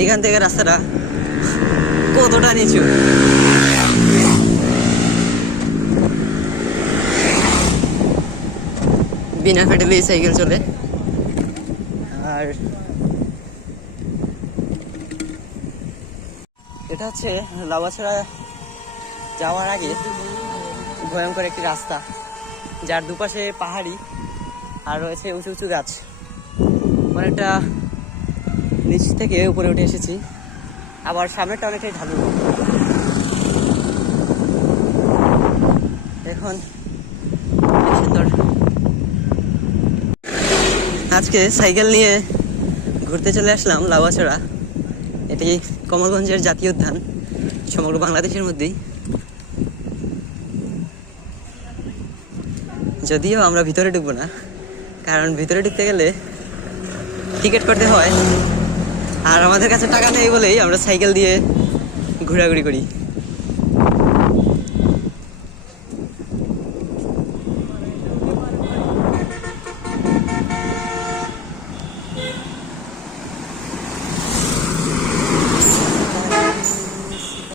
এখান থেকে রাস্তাটা কতটা নিচু, বিনা পেডেলেই সাইকেল চলে। আর এটা হচ্ছে লাউয়াছড়া যাওয়ার আগে ভয়ঙ্কর একটি রাস্তা, যার দুপাশে পাহাড়ি আর রয়েছে উঁচু উঁচু গাছ। অনেকটা নিচ থেকে উপরে উঠে এসেছি, আবার সামনেটা অনেকটাই ঢালু। এখন সুন্দর। আজকে সাইকেল নিয়ে ঘুরতে চলে আসলাম লাউয়াছড়া। এটি কমলগঞ্জের জাতীয় উদ্যান, সমগ্র বাংলাদেশের মধ্যেই। যদিও আমরা ভিতরে ঢুকবো না, কারণ ভিতরে ঢুকতে গেলে টিকিট করতে হয়, আর আমাদের কাছে টাকা নেই বলেই আমরা সাইকেল দিয়ে ঘোরাঘুরি করি।